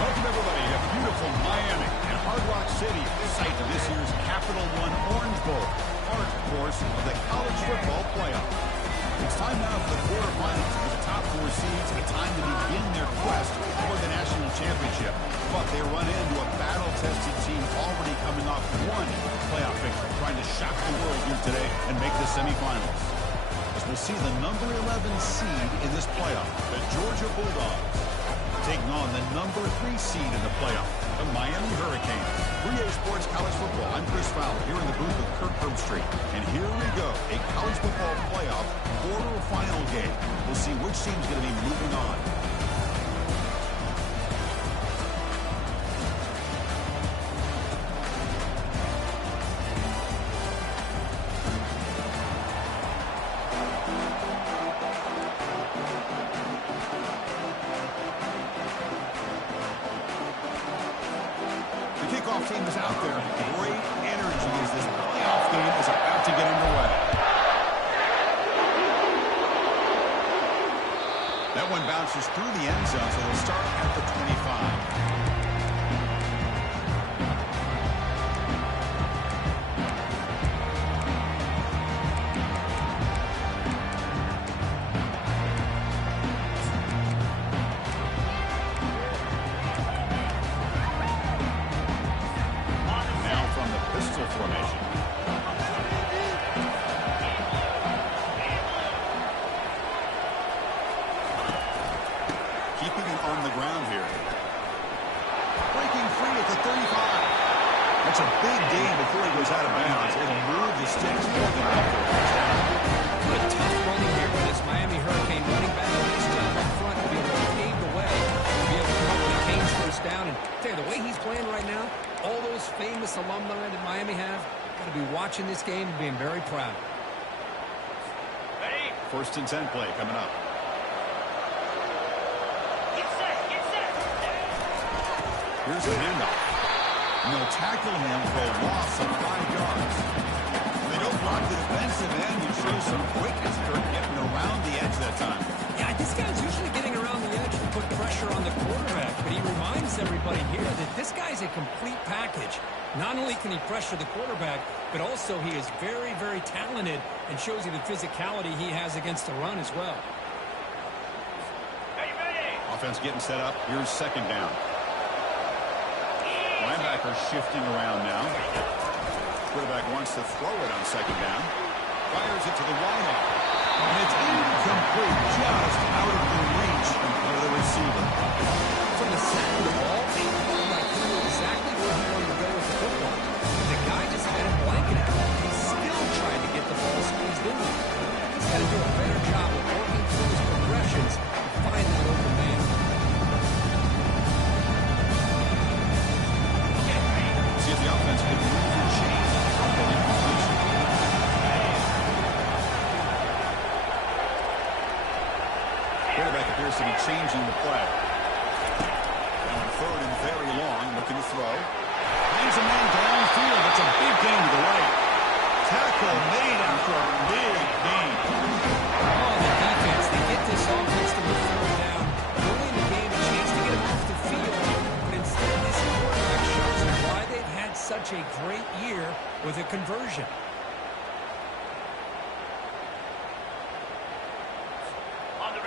Welcome, everybody, to beautiful Miami and Hard Rock City, the site of this year's Capital One Orange Bowl, part, of course, of the college football playoff. It's time now for the quarterfinals for the top four seeds, a time to begin their quest for the national championship. But they run into a battle-tested team already coming off one playoff victory, trying to shock the world here today and make the semifinals. As we'll see the number 11 seed in this playoff, the Georgia Bulldogs, taking on the number 3 seed in the playoff, the Miami Hurricanes. 3A Sports College Football. I'm Chris Fowler here in the booth with Kirk Herbstreit. And here we go, a college football playoff quarterfinal game. We'll see which team's going to be moving on. Team is out there. Great energy as this playoff game is about to get underway. That one bounces through the end zone, so they'll start at the 25. Keeping it on the ground here. Breaking free at the 35. That's a big gain before he goes out of bounds. It'll move the sticks more than enough for a touchdown. Good tough running here for this Miami Hurricane running back. Nice job up front to be able to pave the way, to be able to come up with a Canes first down. And tell you, the way he's playing right now, all those famous alumni that Miami have, got to be watching this game and being very proud. Ready? 1st and 10 play coming up. Here's a handoff. And they'll tackle him for a loss of 5 yards. They don't block the defensive end. You show some quickness, Kirk, getting around the edge that time. Yeah, this guy's usually getting around the edge to put pressure on the quarterback, but he reminds everybody here that this guy's a complete package. Not only can he pressure the quarterback, but also he is very, very talented and shows you the physicality he has against the run as well. Offense getting set up. Here's 2nd down. Linebacker shifting around now. Quarterback wants to throw it on second down. Fires it to the wideout. And it's incomplete, just out of the reach of the receiver. From the snap of the ball, he looked like he knew exactly where he wanted to go with the football. The guy just had him blanketed. He still tried to get the ball squeezed in there. He's got to do a better job of working through his progressions to find that open man. See if the offense can move and change the football in position. Quarterback appears to be changing the play. And on third and very long, looking to throw. Hangs a man downfield. It's a big gain to the right. Tackle made after a big gain. Oh, the defense, they get this offense to the third down. Early in the game, a chance to get him off the field. But instead, this quarterback shows them why they've had such a great year with a conversion.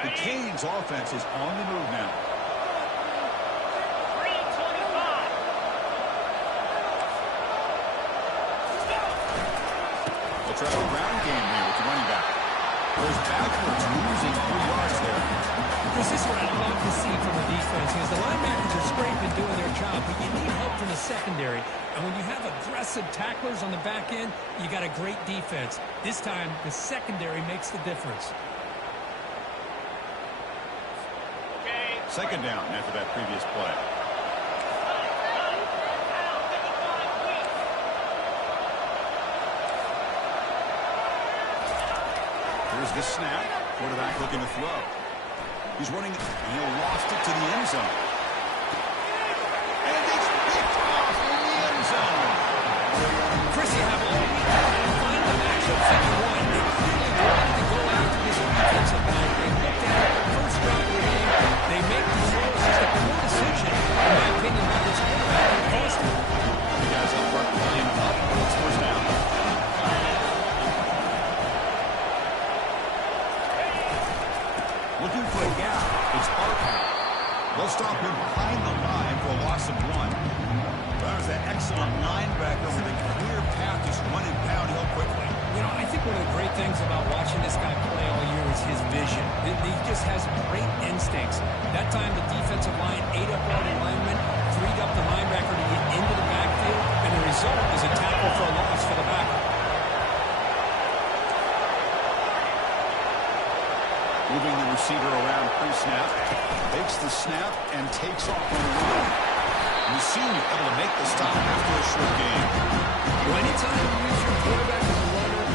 The Canes offense is on the move now. They'll try the ground game here with the running back. Goes backwards, losing 3 yards there. This is what I love to see from the defense, is the linebackers are scraping and doing their job, but you need help from the secondary. And when you have aggressive tacklers on the back end, you got a great defense. This time, the secondary makes the difference. Second down after that previous play. Here's the snap. Quarterback looking to throw. He's running, and he'll loft it to the end zone. And it's picked off in the end zone. Chris, you have all weekend to find the matchups that you want. They clearly wanted to go after this defensive back. They looked at it first round of the game. They make the throws. It's a poor decision, in my opinion, by this quarterback and cost him. The guys up front playing him up, but it's first down. Looking for a gap. It's Barker. They'll stop him behind the line for a loss of 1. That was an excellent linebacker with a clear path to run and pound Hill quickly. You know, I think one of the great things about watching this guy play all year is his vision. He just has great instincts. That time, the defensive line ate up all the linemen, freed up the linebacker to get into the backfield, and the result is a tackle for a loss for the backer. Moving the receiver around pre-snap. Takes the snap and takes off on the run. And the senior able to make the stop after a short game. Well, anytime you use your quarterback as a runner,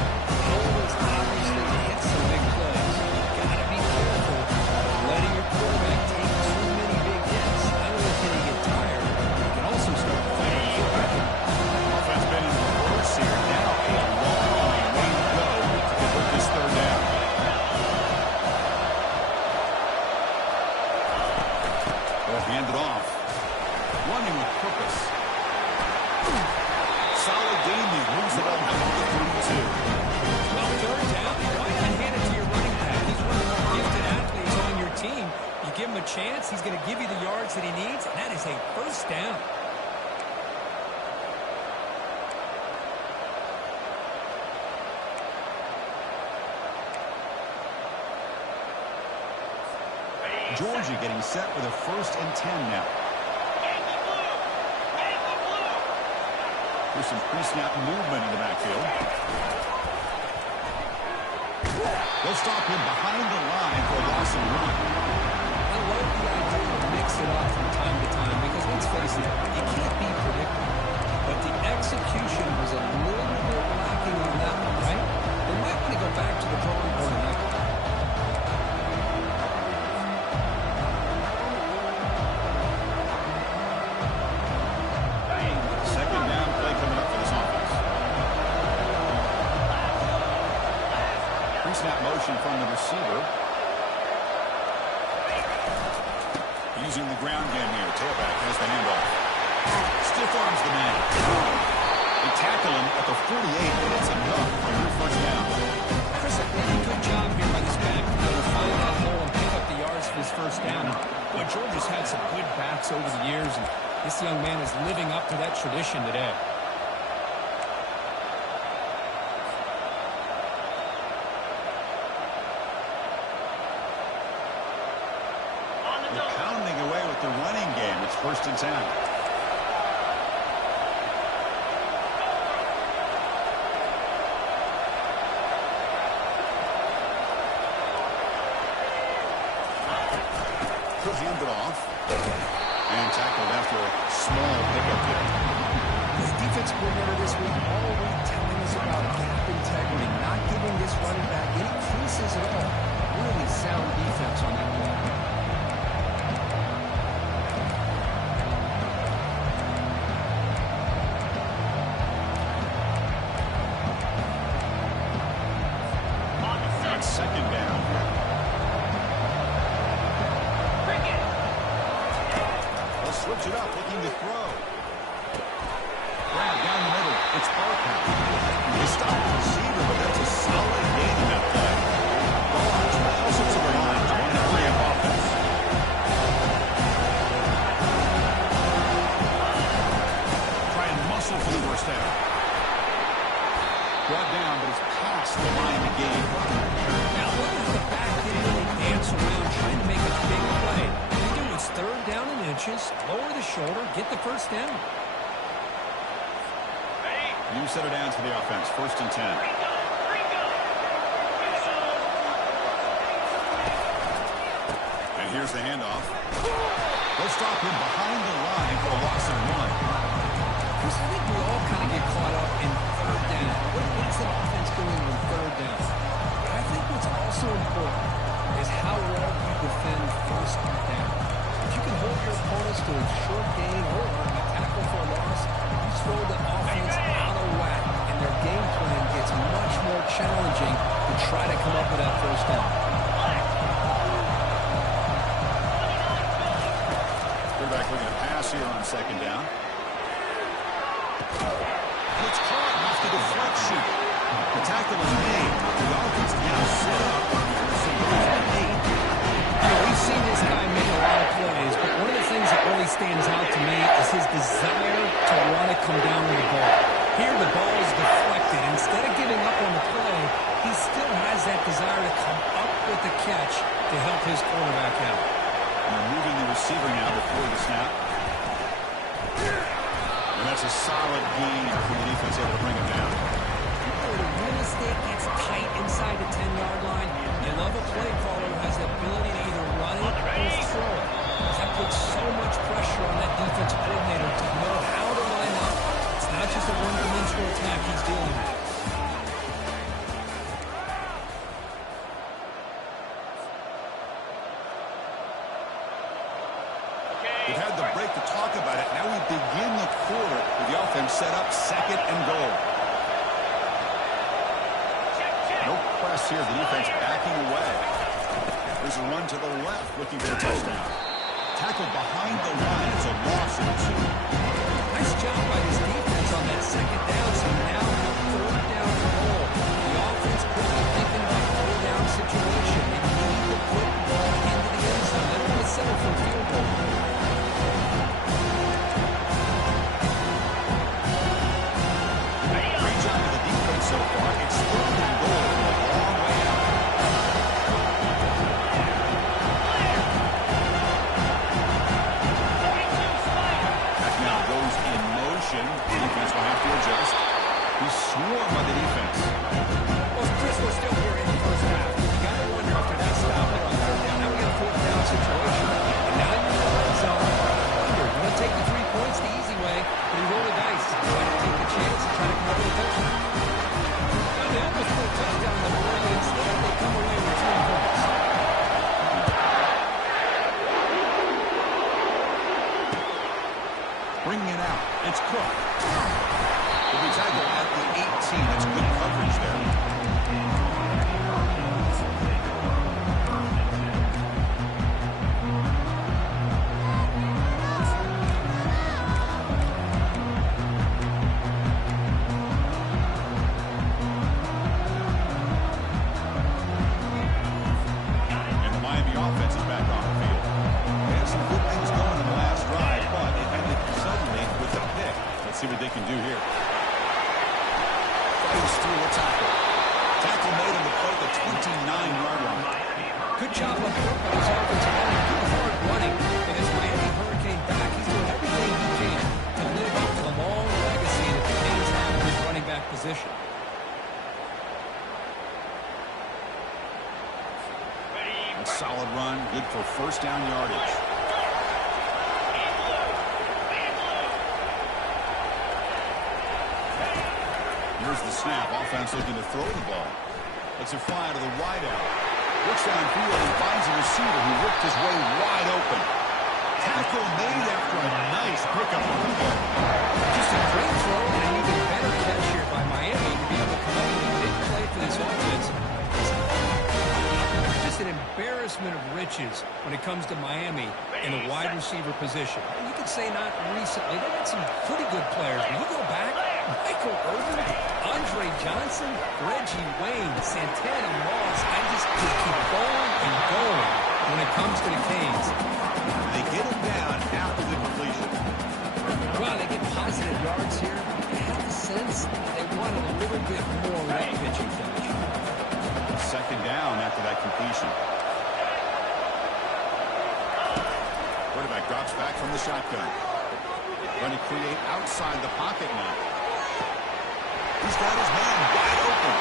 goal is obviously to hit some big plays. You got to be careful of letting your quarterback take too many big hits. Not only can he get tired, he can also start to fight on the football. Offense been in reverse here. Now a long way to go to convert this third down. Handed off. Running with purpose. Solid game here. Moves the ball back to the 32. Well, third down, why not hand it to your running back? He's one of the more gifted athletes on your team. You give him a chance, he's going to give you the yards that he needs, and that is a first down. Georgia getting set with a 1st and 10 now. There's some pre-snap movement in the backfield. They'll stop him behind the line for a loss of 1. I love the idea to mix it up from time to time because, let's face it, you can't be predictable. But the execution was a little bit lacking on that one, right? They might want to go back to the drawing board on that one. Snap motion from the receiver. Using the ground game here. Tailback has the handoff. Stiff arms the man. They tackle him at the 48, and it's enough for your first down. Chris, a really good job here by this back to be able to find that hole and pick up the yards for his first down. Boy, Georgia's had some good backs over the years, and this young man is living up to that tradition today. the running game. It's 1st and 10. He'll hand it off. And tackled after a small pickup there. This defense coordinator this week all week telling us about gap integrity, not giving this running back any creases at all. Really sound defense on that play. On 2nd down. They'll switch it up, looking to throw. Grab down the middle. It's Barkow. He stopped the receiver, but that's a solid gain in that play. Ball also to the line to win the free up offense. Try and muscle for the first down. Brought down, but it's past the line to gain. Now look at the back didn't really dance around trying to make a big play. It's 3rd down in inches. Lower the shoulder, get the 1st down. You set it down to the offense. 1st and 10. And here's the handoff. They'll stop him behind the line for a loss of 1. Because I think we all kind of get caught up in 3rd down. What's the offense doing on 3rd down? But I think what's also important is how well you defend 1st down. If you can hold your opponents to a short gain or a tackle for a loss, you throw the offense out of whack, and their game plan gets much more challenging to try to come up with that 1st down. Quarterback looking to pass here on 2nd down. And it's caught off the deflection. The tackle is made. The offense now set up. We've seen this guy make a lot of plays, but one of the things that really stands out to me is his desire to want to come down with the ball. Here the ball is deflected. Instead of giving up on the play, he still has that desire to come up with the catch to help his quarterback out. And moving the receiver now before the snap. And that's a solid gain for the defense able to bring him down. The real estate gets tight inside the 10-yard line. You love a play caller who has the ability to either run it or throw it. That puts so much pressure on that defensive coordinator to know how to line up. It's not just a one-dimensional attack he's dealing with. We've had the break to talk about it. Now we begin the quarter with the offense set up 2nd and goal. No press here. The defense backing away. There's a run to the left looking for a touchdown. Tackled behind the line. It's a loss of 2. Nice job by his defense on that 2nd down. So now 3rd down and goal. The offense could be thinking about a 4-down situation. They need to put the ball into the end zone. They don't want to settle for a field goal. Great job of the defense so far. It's 3rd and goal. A long way out. That now goes in motion. The defense will have to adjust. We swarm on the defense. Well, Chris, we're still here in the 1st half. You got to wonder after that stop there on 3rd down. Now we got a 4th down situation. And now you're in the red zone. You're going to take the 3 points the easy way, but he rolled the dice. Try to take the chance and try to come up with a touchdown. Now they almost put a touchdown on the board, and instead they come away with 3 points. Bringing it out. It's Cook. He'll be tackled at the 18. That's good coverage there. And the Miami offense is back on the field. They had some good things going in the last drive, but it ended suddenly with a pick. Let's see what they can do here. Fights through a tackle. Tackle made on the play at the 29-yard line. Good job on Cook on his offensive line. Good hard running, and as Miami position. A solid run, good for first down yardage. Here's the snap. Offense looking to throw the ball. Lets it fly to the wideout. Looks downfield and finds a receiver who worked his way wide open. Tackle made after a nice pickup on the ball. Just a great throw and an even better catch here by Miami to be able to come up with a big play for this offense. Just an embarrassment of riches when it comes to Miami in the wide receiver position. And you could say not recently. They had some pretty good players. When you go back, Michael Irvin, Andre Johnson, Reggie Wayne, Santana Moss. I just keep going and going when it comes to the Canes. They get him down after the completion. Well, they get positive yards here. I have the sense they wanted a little bit more of that pitching catch. Second down after that completion. Quarterback drops back from the shotgun. Going to create outside the pocket now. He's got his man wide open.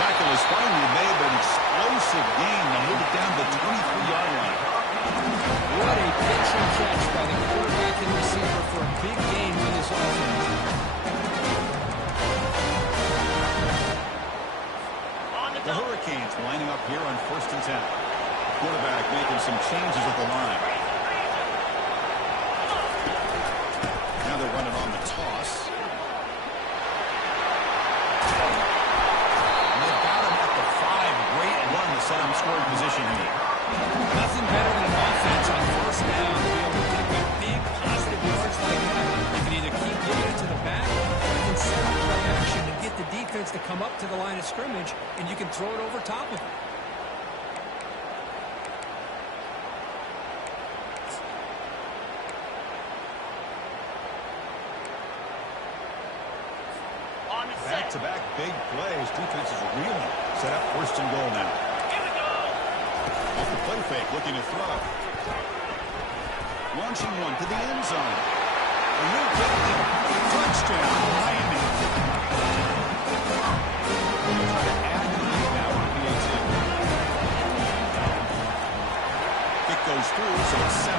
Tackle is finally made, but an explosive gain to move it down the 23-yard line. What a pitch and catch by the quarterback and receiver for a big gain for this offense. The Hurricanes lining up here on 1st and 10. Quarterback making some changes at the line. Now they're running on the toss. And they've got him at the 5. Great run to set him scoring position here. Nothing better than an offense on 1st down to be able to pick up big positive yards like that. You can either keep giving it to the back, or you can set up play action and get the defense to come up to the line of scrimmage, and you can throw it over top of it. Back-to-back big plays. Defense is really set up 1st and goal now. Off the play fake, looking to throw. Launching one to the end zone. And he'll get it. Touchdown, Miami. Try to add the lead now on PAT. Kick goes through, so it's 7-3.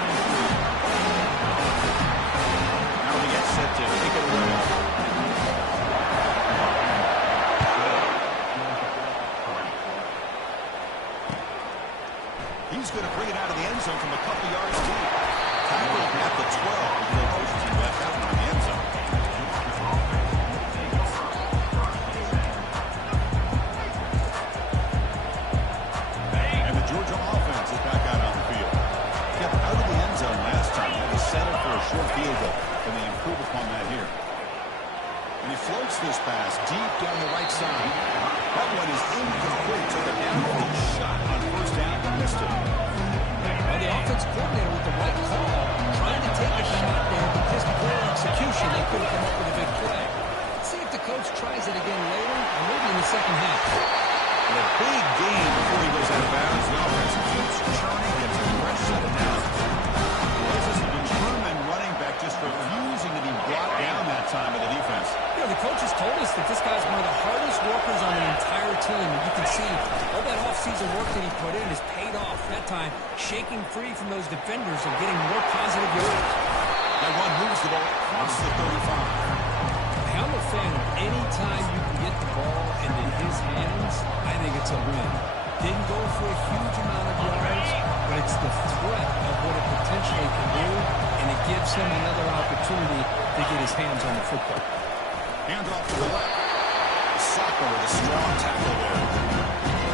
Now they get set to kick it away. He's going to bring it out of the end zone from a couple yards deep. Tackled at the 12. No motions and left out in the end zone. And the Georgia offense is back out on the field. Kept out of the end zone last time. Had to settle for a short field goal. Can they improve upon that here? And he floats this pass deep down the right side. That one is incomplete. Took a downfield shot on 1st down and missed it. Well, the offense coordinator with the right call, trying to take a shot there, but just poor execution. They couldn't come up with a big play. Let's see if the coach tries it again later, or maybe in the second half. And a big gain before he goes out of bounds. The offense keeps churning, gets a fresh set of downs. This is a determined running back just refusing to be brought down that time by the defense. You know, the coach has told us that this guy's one of the hardest workers on the entire team. And you can see all that offseason work that he put in has paid off. That time, shaking free from those defenders and getting more positive yards. That one moves the ball across the 35. I'm a fan of any time you can get the ball into his hands, I think it's a win. Didn't go for a huge amount of yards, but it's the threat of what it potentially can do, and it gives him another opportunity to get his hands on the football. Hand off to the left. Soccer with a strong tackle there.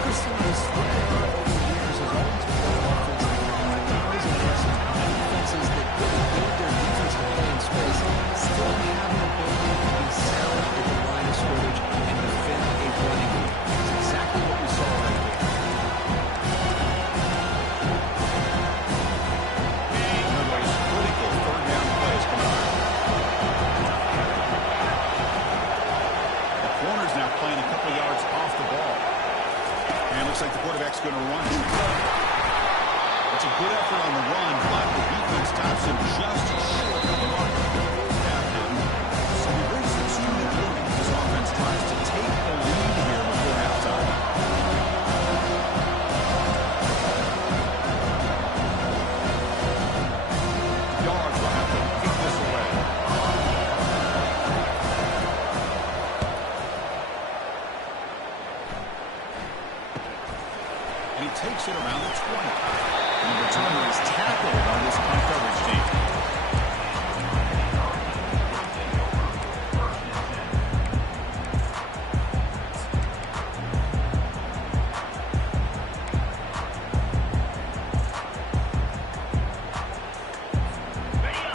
Christian, this football over the years has always been an offensive line. Always against defenses that really build their defensive play in space, still have an ability to be sound at the line of scrimmage and defend a running game. That's exactly what we saw right here. One of those critical 3rd down plays coming up. The corner's now playing a couple yards off the ball. And it looks like the quarterback's going to run. It's a good effort on the run, but the defense stops him just short of the mark. So he brings the 2 to 3. This takes it around the 20. And the returner is tackled by this punt coverage team.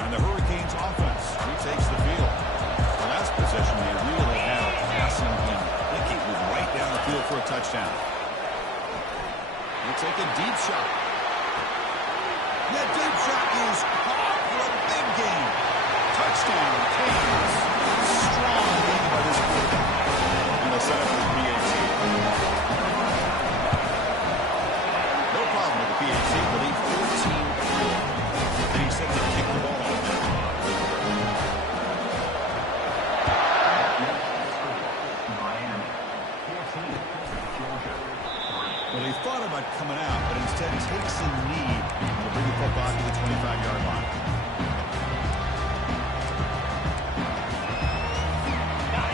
And the Hurricanes offense retakes the field. The last possession, they really had a passing game. They keep moving right down the field for a touchdown. We'll take a deep shot. That deep shot is caught for a big gain. Touchdown, Canes. Strong game by this quarterback. And they'll set up with the PAT. No problem with the PAT, but he 14-3. And he's set to kick the ball off now. Well, he thought about coming out, but instead takes a knee to bring the football to the 25-yard line.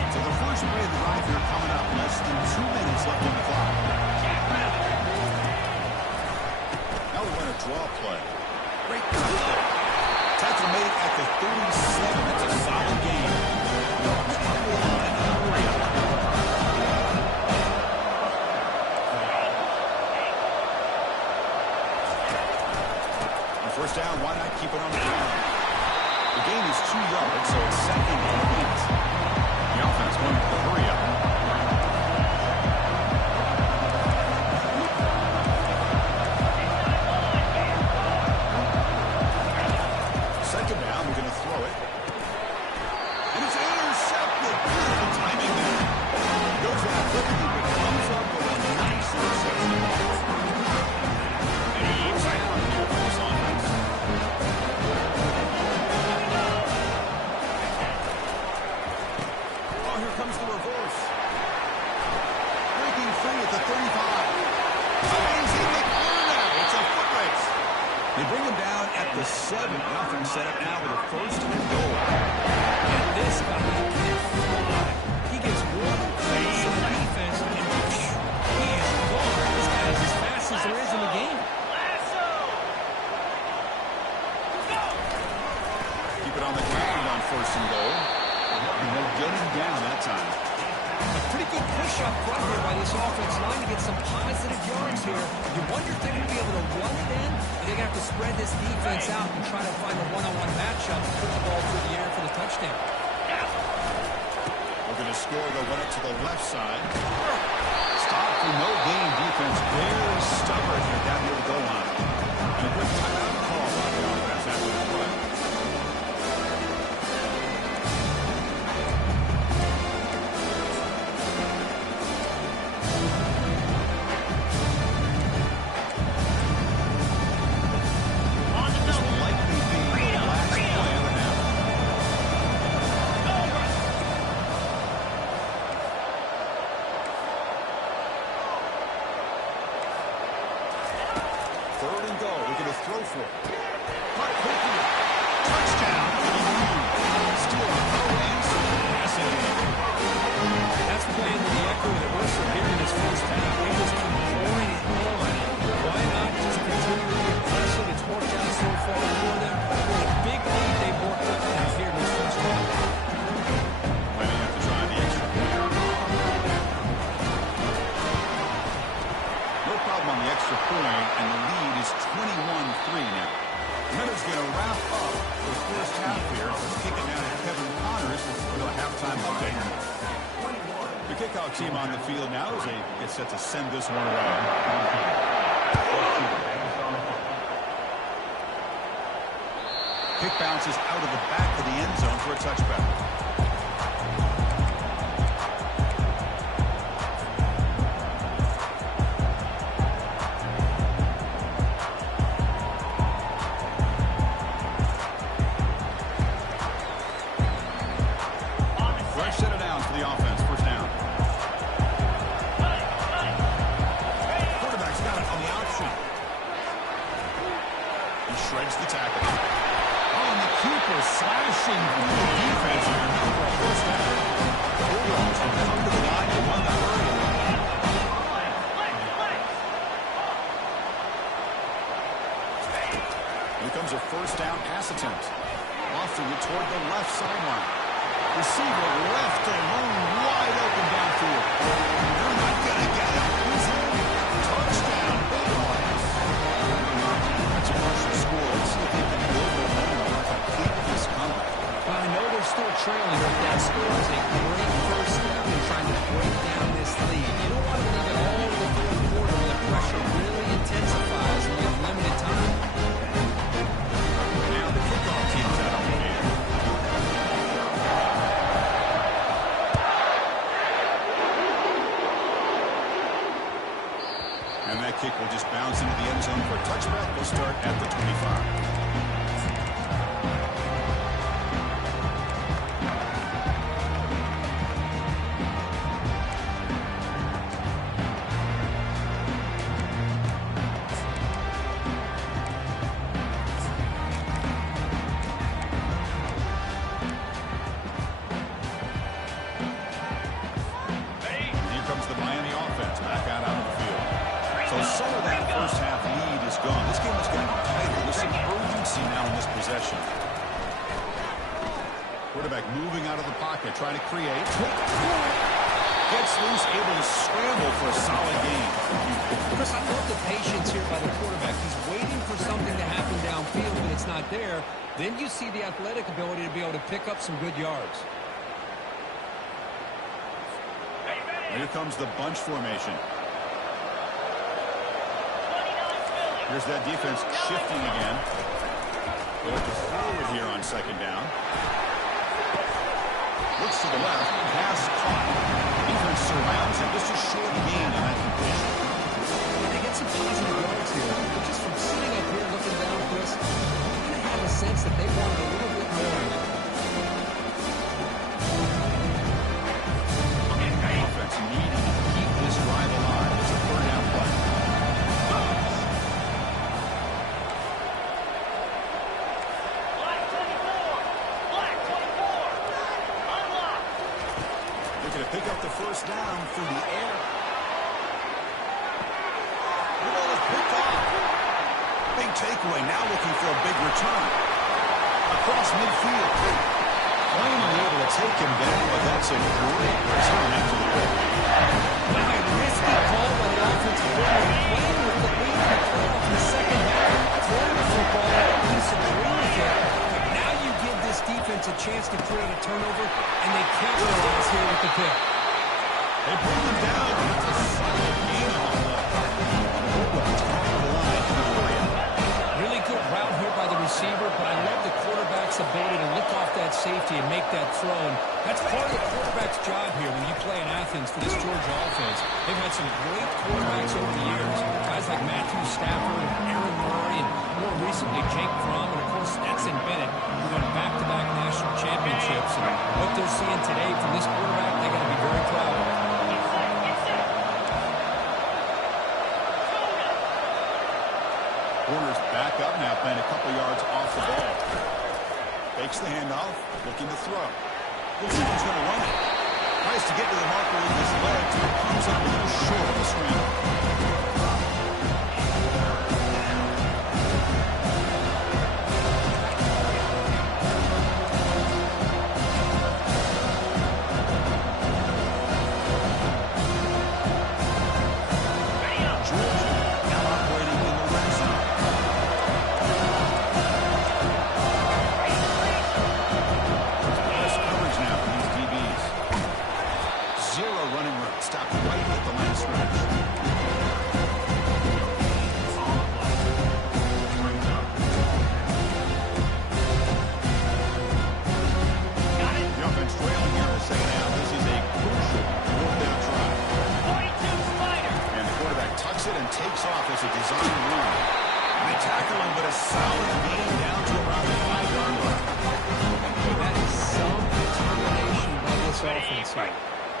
So the first play of the drive here coming up. Less than 2 minutes left on the clock. Now we run a draw play. Great cut there. Tackle made at the 37. That's a solid game. Dogs on the line and hurry up. First down, why not keep it on the ground? The gain is 2 yards, so it's 2nd and 8. The offense going for the hurry up. Second down, we're going to throw it. And it's intercepted. Beautiful timing there. Goes out quickly, but comes up with a nice interception. And he eats down here for this offense. Oh, here comes the reverse. Breaking free at the 35. Finds him with honor. It's a foot race. They bring him down at the 7. The offense set up now with a 1st and goal. And this guy can fly. He gets one pass in the defense, and he is gone. This guy is as fast as there is in the game. Keep it on the ground on 1st and goal. And they'll get him down that time. A pretty good push up front here by this offense line to get some positive yards here. You wonder if they're going to be able to run it in, or they're going to have to spread this defense out and try to find a one-on-one matchup and put the ball through the air for the touchdown. We're going to score. They'll run it to the left side. Stop for no gain defense. Very stubborn here down near the goal line. And a quick timeout call by the offense after the play. This will likely be the last play of the half. Third and goal. We're going to throw for it. Caught quickly. Touchdown for the U. Still a no-answer passing game. That's playing with the echo of the whistle here in this first half. They just keep pouring it on. Why not just continue to be aggressive? It's worked out so far for them. With a big lead they've worked up now here in this first half. Might have to try the extra point. No problem on the extra point, and the lead is 21-3 now. Miller's going to wrap up the first half here. Let's kick it down to Kevin Connors for the halftime update. The kickoff team on the field now as they get set to send this one away. Kick bounces out of the back of the end zone for a touchback. Fresh set of downs for the offense. First down. Quarterback's got it on the option. He shreds the tackle. Oh, and the keeper slashing through the defense here now for a first down. Bulldogs will come to the line and run the hurry. pass attempt. Lofting it toward the left sideline. Receiver left alone, wide open downfield. They're not going to get him. He's in. Touchdown, Bulldogs. That's a partial score. Let's see if they can build momentum and complete this comeback. Well, I know they're still trailing, but that score is a great first step in trying to break down this lead. You don't want to leave it all to the fourth quarter when the pressure really intensifies and you have limited time. Now the kickoff team's out on the air. And that kick will just bounce into the end zone for a touchback. We'll start at the 25. Quarterback moving out of the pocket, trying to create. Gets loose, able to scramble for a solid gain. Chris, I love the patience here by the quarterback. He's waiting for something to happen downfield, but it's not there. Then you see the athletic ability to be able to pick up some good yards. Here comes the bunch formation. Here's that defense shifting again. Going to forward here on second down. Looks to the left. Pass caught. Defense surrounds him. Just a short gain on that completion. They get some positive yards here. But just from sitting up here looking down, Chris, you're going to have a sense that they wanted a little bit more in it. Offense needing to keep this drive alive. It's a third down play. Pick up the first down through the air. The ball is picked off. Big takeaway. Now looking for a big return. Across midfield. Finally able to take him down, but that's a great return after the break. Wow, a risky call by the offensive coordinator. Playing with the lead in the playoff in the second half. Throwing the football, he's supreme with it. But now you give this defense a chance to create a turnover, and they capitalize here with the pick. They bring them down. It's a solid gain on the top of the line in the area. Really good route here by the receiver, but I love the quarterback's ability to look off that safety and make that throw. And that's part of the quarterback's job here when you play in Athens for this Georgia offense. They've had some great quarterbacks over the years. Guys like Matthew Stafford and Aaron Murray, and more recently Jake Fromm, and of course Stetson Bennett, who won back-to-back national championships. And what they're seeing today from this quarterback, they got to be very proud of. Corners back up now, playing a couple yards off the ball. Fakes the handoff, looking to throw. Looks like he's going to run it. Tries to get to the marker with his legs, but comes up a little short of the scramble.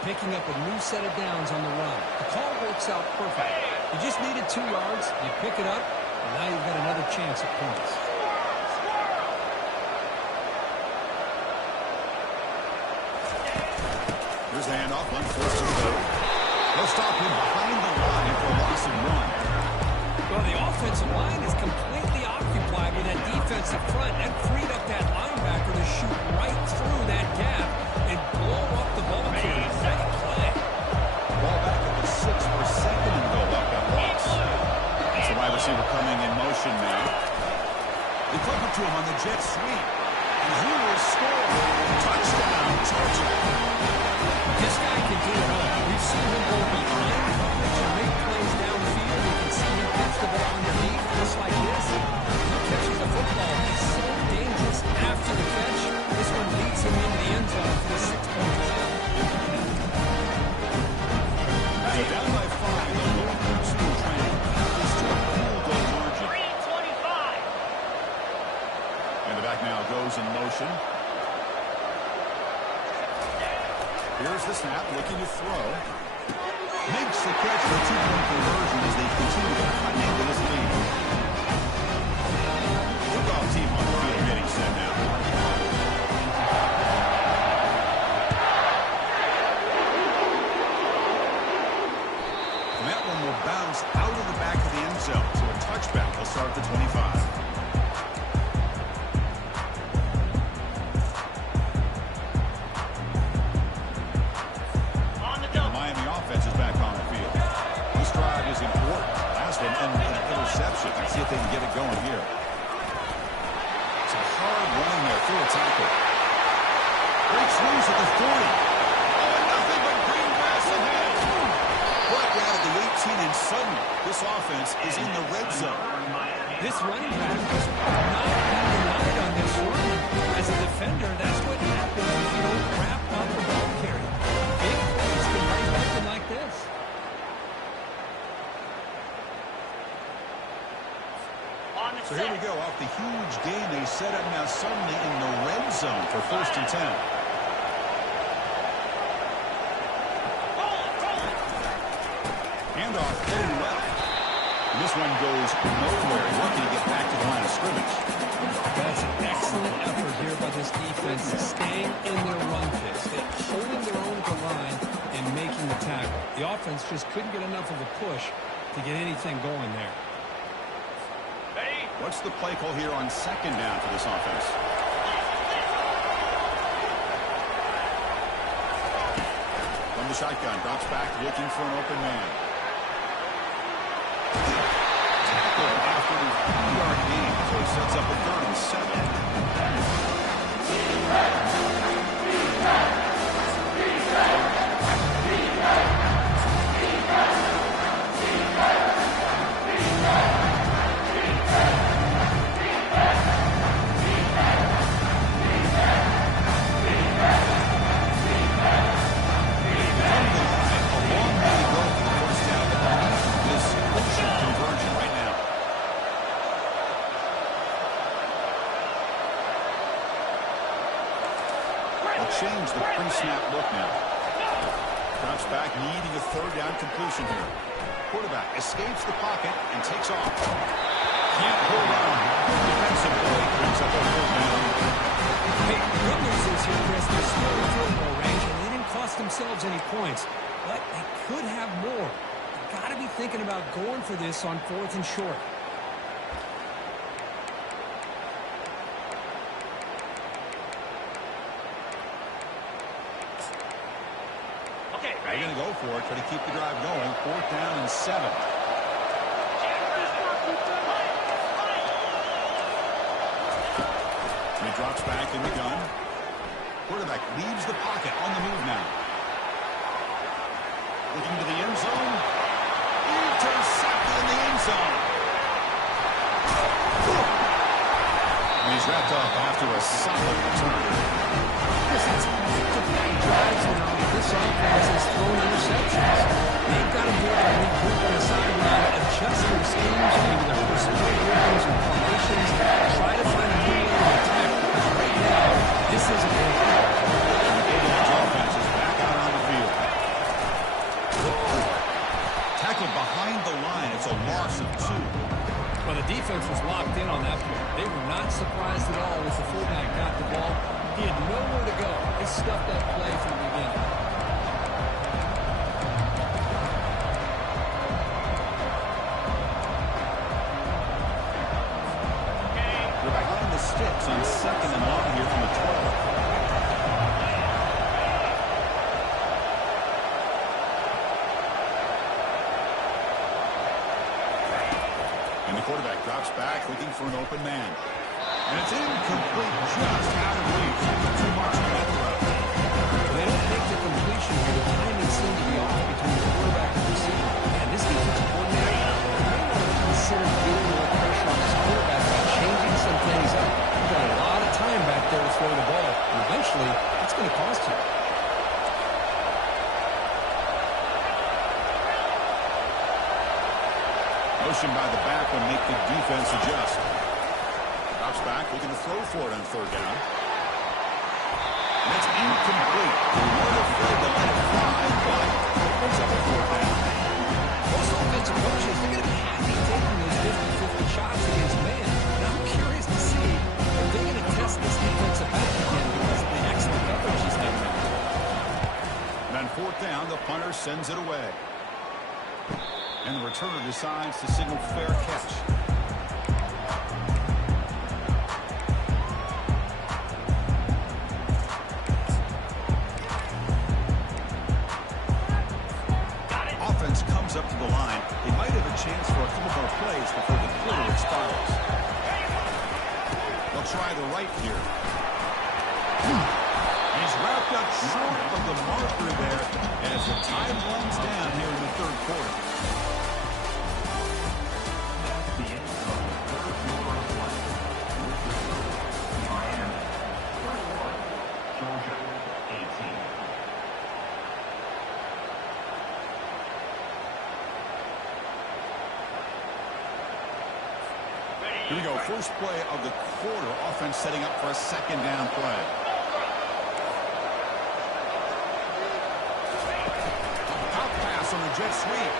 Picking up a new set of downs on the run. The call works out perfect. You just needed 2 yards, you pick it up, and now you've got another chance at points. Here's the handoff, unforced to throw. They'll stop him behind the line for a loss of 1. Well, the offensive line is completely occupied multiplied with that defensive front. That freed up that linebacker to shoot right through that gap and blow up the ball carrier. Great play. Ball back at the 6 for second and goal up that loss. It's the wide receiver coming in motion now. They flip it to him on the jet sweep. And he will score. Touchdown, Georgia. This guy can do it all. We've seen him go behind coverage and make plays downfield. We can see him catch the ball underneath just like this. He catches the football. He's so dangerous after the catch. This one leads him into the end zone for the 6-point play. So down by 5, the low pursuit training. This to a cool goal margin. 3:25. And the back now goes in motion. Here's the snap, looking to throw. Makes the catch for a 2-point conversion as they continue to cut into this lead. Kickoff team on the field getting set now. And that one will bounce out of the back of the end zone. So a touchback. They'll start at the 25. Interception. Let's see if they can get it going here. It's a hard running there through a tackle. Breaks loose at the 40. Oh, nothing but green grass ahead. Brought down at the 18, and suddenly this offense is in the red zone. This running back was not being denied on this run. As a defender, that's what happens if you don't wrap up the ball carrier. Big plays can break open like this. So here we go, off the huge gain they set up now suddenly in the red zone for 1st and 10. Handoff heading left. And this one goes nowhere. Lucky to get back to the line of scrimmage. That's an excellent effort here by this defense, staying in their run fits. They're holding their own to line and making the tackle. The offense just couldn't get enough of a push to get anything going there. What's the play call here on 2nd down for this offense? From the shotgun, drops back, looking for an open man. Tackle after the 3-yard gain, so it sets up a 3rd and 7. Change the pre-snap look now. Drops back, needing a 3rd down completion here. Quarterback escapes the pocket and takes off. Can't hold on. Defensive play brings up a 4th down. Hey, good news is here, Chris, they're still in field goal range, and they didn't cost themselves any points. But they could have more. They've got to be thinking about going for this on 4th and short. They're going to go for it, try to keep the drive going. 4th down and 7. And he drops back in the gun. Quarterback leaves the pocket on the move now. Looking to the end zone. Intercepted in the end zone. And he's wrapped up after a solid return. It's back-to-back drives now. This offense has thrown interceptions. They've got to be able to regroup on the sideline, adjust their schemes, maybe their personnel groupings and formations, try to find a new way to attack, because right now, this isn't working. And the Bulldogs offense is back out on the field. Tackled behind the line. It's a loss of 2. Well, the defense was locked in on that play. They were not surprised at all as the fullback got the ball. He had nowhere to go. They stuffed that play from the beginning. Quarterback drops back, looking for an open man. And it's incomplete, just out of reach. Too much of that throw. They don't make the completion here. The timing seemed to be off between the quarterback and receiver. And this defensive coordinator may want to consider getting more pressure on this quarterback by changing some things up. You've got a lot of time back there to throw the ball. And eventually, it's going to cost you. Motion by the back will make the defense adjust. Drops back, looking to throw for it on third down. And it's incomplete. They weren't afraid to let it fly, but it brings up a fourth down. Most offensive coaches, they're going to be happy taking those 50-50 shots against man. And I'm curious to see if they're going to test this defensive back again because of the excellent coverage he's having. And on fourth down, the punter sends it away. And the returner decides to signal fair catch. Offense comes up to the line. They might have a chance for a couple more plays before the quarter expires. They'll try the right here. He's wrapped up short of the marker there as the time runs down here in the third quarter. Here we go. First play of the quarter. Offense setting up for a second down play. Out pass on the jet sweep.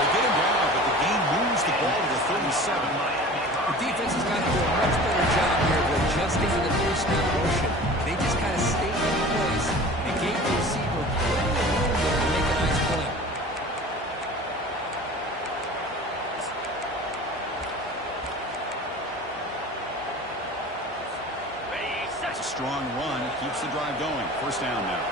They get him down, but the game moves the ball to the 37. The defense has got to do a much better job here of adjusting to the two-step motion. They just kind of stayed in place and gave the receiver plenty of room there to make a nice play. It's a strong run. It keeps the drive going. First down now.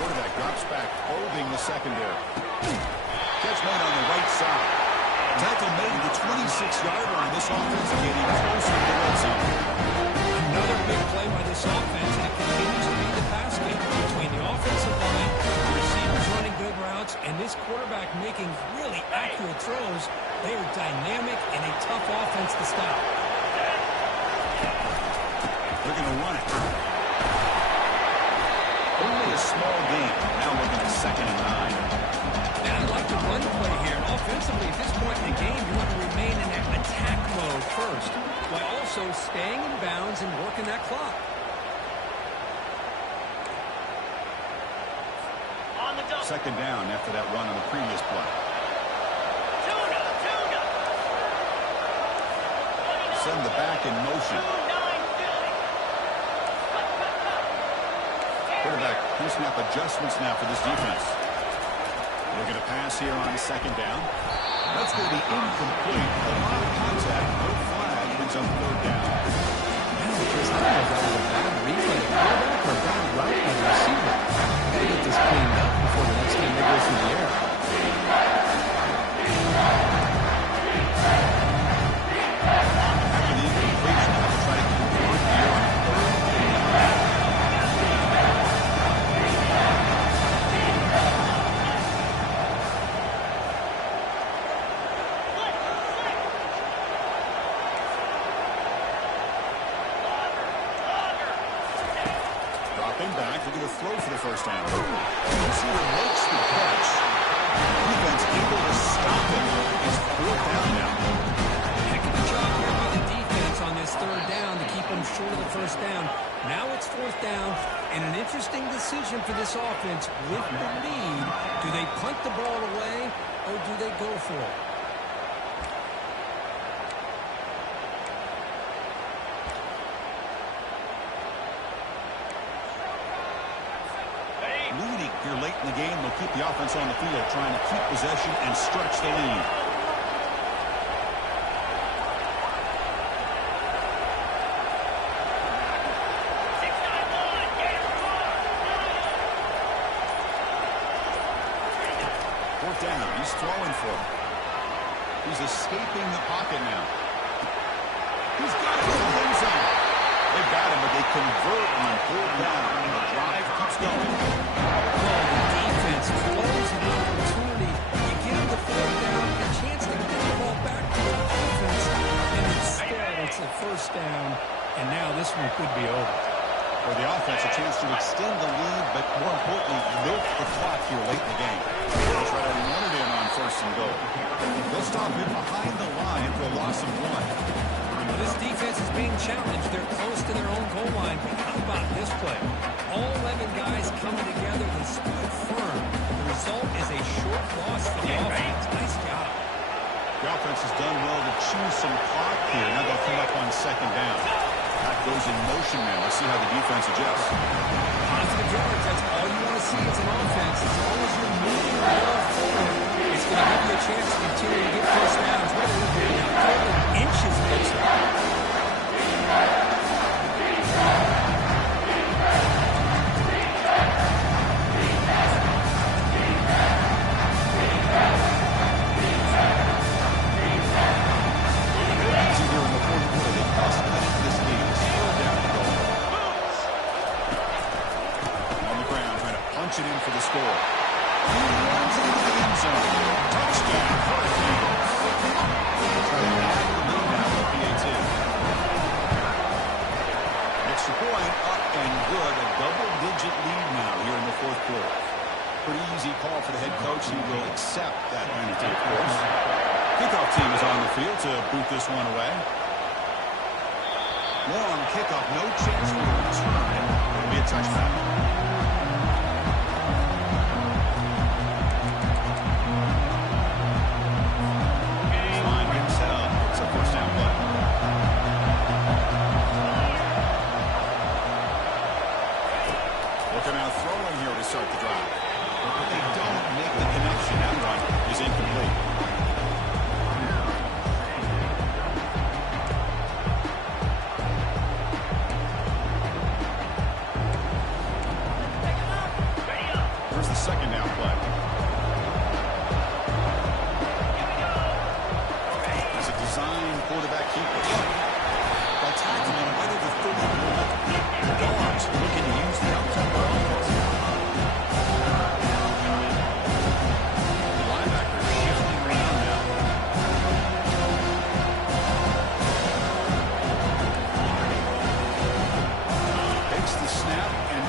Quarterback drops back, holding the secondary. Catch made on the right side. Tackle made to the 26-yard line. This offense getting closer to the red zone. Another big play by this offense, and it continues to be the pass game between the offensive line, the receivers running good routes, and this quarterback making really accurate throws. They are dynamic and a tough offense to stop. They're going to run it. Only a small gain. Now looking at 2nd and 9. And I like the run play here. And offensively, at this point in the game, you want to remain in that attack mode first, while also staying in bounds and working that clock. Second down after that run on the previous play. Send the back in motion. Quarterback pre-snap adjustments now for this defense. Looking to pass here on second down. That's going to be incomplete. A lot of contact, no flag, brings up third down. Chris, I don't know if that was a bad read by the quarterback or a bad route by the receiver. Got to get this cleaned up before the next time they go through the air. After the incompletion, they'll try to convert here on third down. Back, looking to throw for the first down. Receiver makes the catch. Defense able to stop him. It's fourth down now. Heck of a job here by the defense on this third down to keep them short of the first down. Now it's fourth down, and an interesting decision for this offense with the lead. Do they punt the ball away, or do they go for it? Leading here late in the game, they'll keep the offense on the field, trying to keep possession and stretch the lead. Fourth down. He's throwing for it. He's escaping the pocket now. He's got it in the end zone. They got him, but they convert on fourth down. The drive keeps going. Oh, the defense blows an opportunity. You give them the fourth down, a chance to get the ball back to the offense, and instead it's a first down, and now this one could be over. For the offense, a chance to extend the lead, but more importantly, milk the clock here late in the game. They'll try to run it in on first and goal. They'll stop him behind the line for a loss of 1. Well, this defense is being challenged. They're close to their own goal line. But how about this play? All 11 guys coming together. They stood firm. The result is a short loss for the offense. Nice job. The offense has done well to choose some clock here. Now they'll come up on second down. That goes in motion now. Let's see how the defense adjusts. Positive yards. That's all you want to see as an offense. As long as you're moving the ball forward, it's going to give you a chance to continue to get first downs. What are they doing now? Inches closer. It in for the score. He runs into the end zone. Touchdown, Hurricanes. Try to add the lead now with PAT. Extra point, up and good. A double-digit lead now here in the fourth quarter. Pretty easy call for the head coach. He will accept that penalty, of course. Kickoff team is on the field to boot this one away. Long kickoff, no chance for the return. It'll be a touchback. Start the drive. But they don't make the connection. That one is incomplete. Here's the second down play. It's a design quarterback keeper. By tackling him right over 30 the Dogs looking to use the outside offense.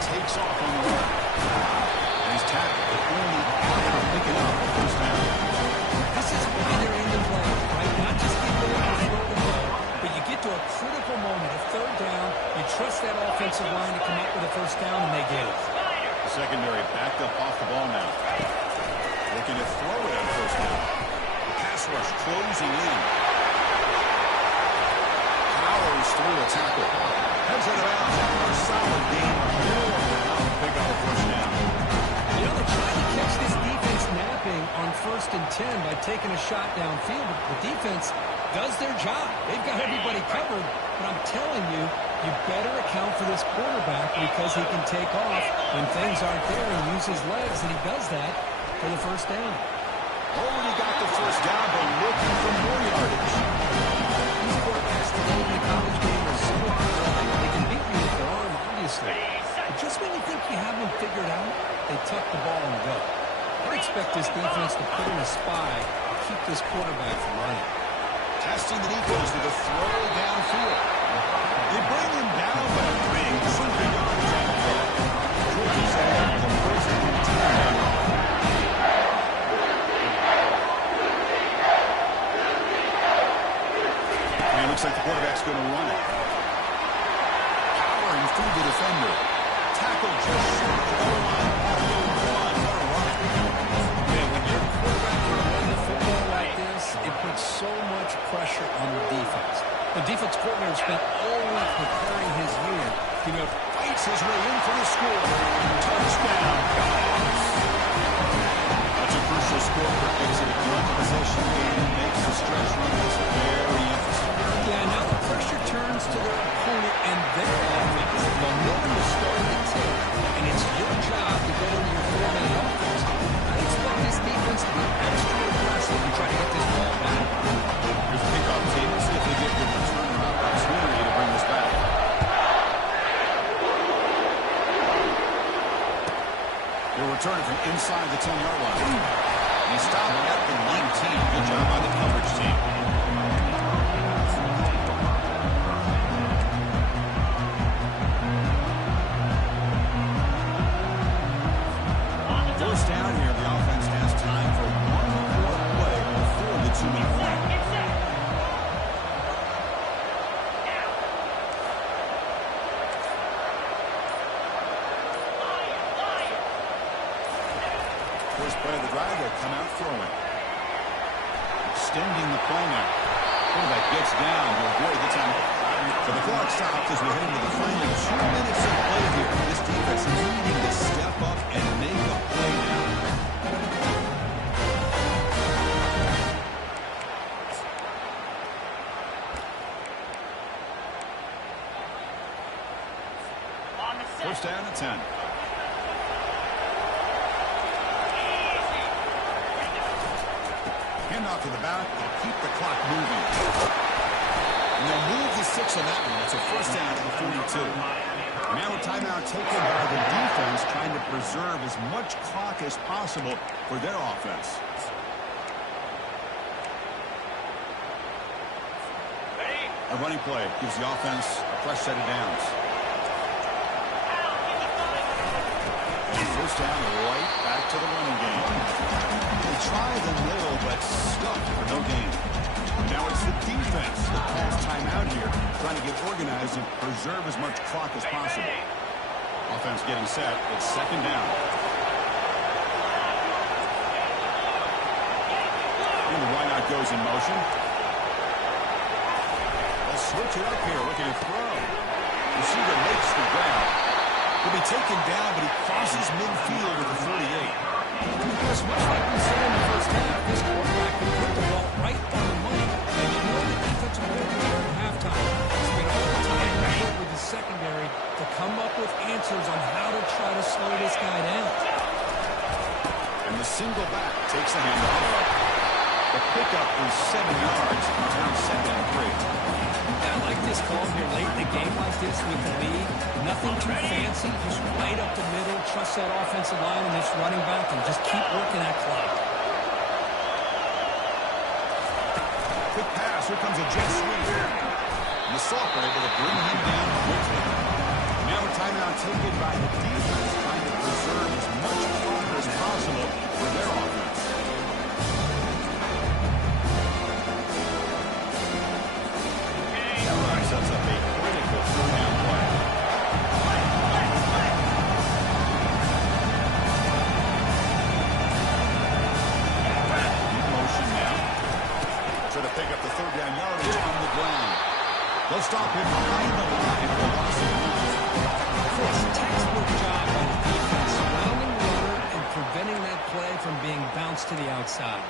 Takes off on the run. And he's tackled, but only after picking up the first down. This is why they're in the play, right? Not just the ability to throw the ball, but you get to a critical moment, a third down, you trust that offensive line to come up with a first down, and they get it. The secondary backed up off the ball now. Looking to throw it on first down. The pass rush closing in. Powers through a tackle. Heads out of bounds after a solid game. Pick up a first down. You know, they're trying to catch this defense napping on 1st and 10 by taking a shot downfield. But the defense does their job. They've got everybody covered. But I'm telling you, you better account for this quarterback because he can take off when things aren't there and use his legs, and he does that for the first down. Already got the first down, but looking for more yardage. These quarterbacks today in the college game are so athletic. They can beat you with their arm, obviously. But just when you think you have them figured out, they tuck the ball and go. I expect this defense to put in a spy to keep this quarterback from running. Testing the defense with a throw downfield. They bring him down, but a big super yardage on the play. Georgia's ahead the first and 10. And it looks like the quarterback's going to run it. Powering through the defender. Tackle just short of the goal line. What a run. Man, when your quarterback can run the football like this, it puts so much pressure on the defense. The defense coordinator spent all week preparing his unit. He fights his way in for the score. Touchdown, Dogs. That's a crucial score for Dixon. If one possession game makes the stretch run this very interesting. Yeah, now the pressure turns to their opponent and their offense. The momentum is starting to tick, and it's your job to go into your 4-minute offense. I expect this defense to be return it from inside the 10-yard line. He stopped at the 19. Good job by the coverage team. First down here. The offense has time for one more play before the 2-minute warning. First play of the drive, they'll come out throwing. Extending the play now. Quarterback gets down to avoid the tackle. So the clock stops as we head into the final 2 minutes of play here. This defense needing to step up and make a play now. First down at 10. Handoff to the back. They'll keep the clock moving. And they'll move the 6 on that one. It's a first down to the 42. Now a timeout taken by the defense, trying to preserve as much clock as possible for their offense. A running play gives the offense a fresh set of downs. And first down, right back to the running game. They try the middle, but stuffed for no gain. Now it's the defense that calls timeout here, trying to get organized and preserve as much clock as possible. Offense getting set. It's second down. And the wideout goes in motion. They'll switch it up here, looking to throw. Receiver makes the grab. He'll be taken down, but he crosses midfield at the 38. Because much like we said in the first half, this quarterback can put the ball right on the money. And you know the defensive coordinator at halftime spent all the time working with the secondary to come up with answers on how to try to slow this guy down. And the single back takes the handoff. The pickup is 7 yards, around 2nd and 3. I like this call here late in a game like this with the lead. Nothing too fancy, just right up the middle. Trust that offensive line and this running back and just keep working that clock. Quick pass. Here comes a jet sweep. And the Salk are able to bring him down quickly. Now a timeout taken by the defense, trying to preserve as much clock as possible for their offense. Sets up a critical third-down play. In motion now. Trying to pick up the third-down yardage on the ground. They'll stop him behind the line for a loss of 1. Chris, textbook job by the defense, surrounding the runner and preventing that play from being bounced to the outside.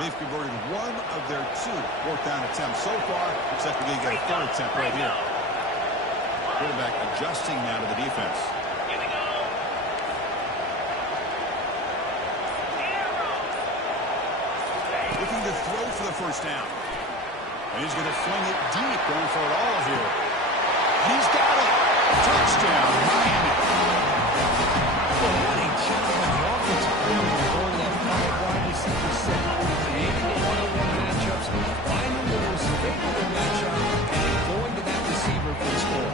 They've converted 1 of their 2 fourth-down attempts so far. Looks like they're going to get a third attempt right here. Quarterback adjusting now to the defense. Here we go. Looking to throw for the first down. And he's going to fling it deep, going for it all here. He's got it. Touchdown, Miami. What a job by the offensive coordinator to roll that pocket wide receiver set, creating the one-on-one matchups, finding the most favorable matchup, and going to that receiver for the score.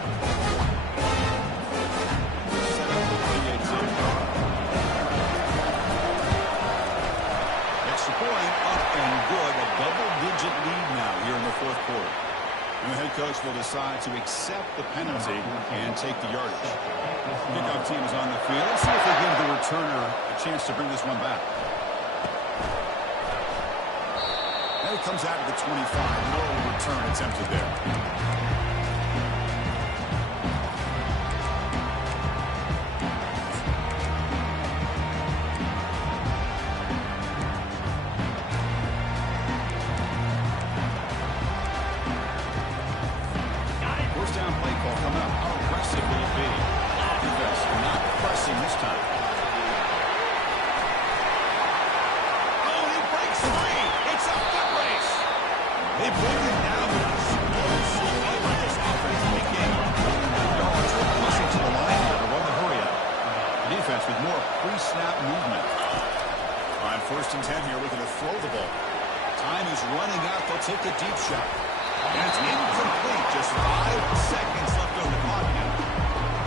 Extra point, up and good. A double-digit lead now here in the fourth quarter. And the head coach will decide to accept the penalty and take the yardage. Kickoff team is on the field. Let's see if they give the returner a chance to bring this one back. And it comes out of the 25. No return attempted there. First down play call coming up. How aggressive will it be? defense not pressing this time. Oh, he breaks free. It's a foot race. They bring him down with a explosive play by this offensive game. Yards are pushing to the line here to run the hurry up. The defense with more pre-snap movement. On 1st and 10 here, looking to throw the ball. Time is running out. They'll take a deep shot. And it's incomplete. Just 5 seconds left on the clock now.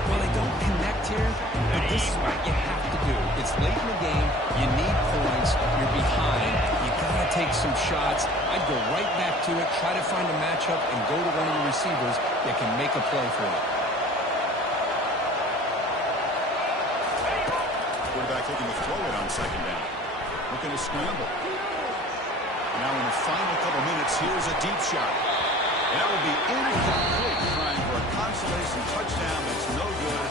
Well, they don't connect here, but this is what you have to do. It's late in the game. You need points. You're behind. You got to take some shots. I'd go right back to it, try to find a matchup, and go to one of the receivers that can make a play for you. Quarterback looking to throw it on 2nd down. Looking to scramble. Now in the final couple minutes, here's a deep shot. That will be incomplete, trying for a consolation touchdown. It's no good.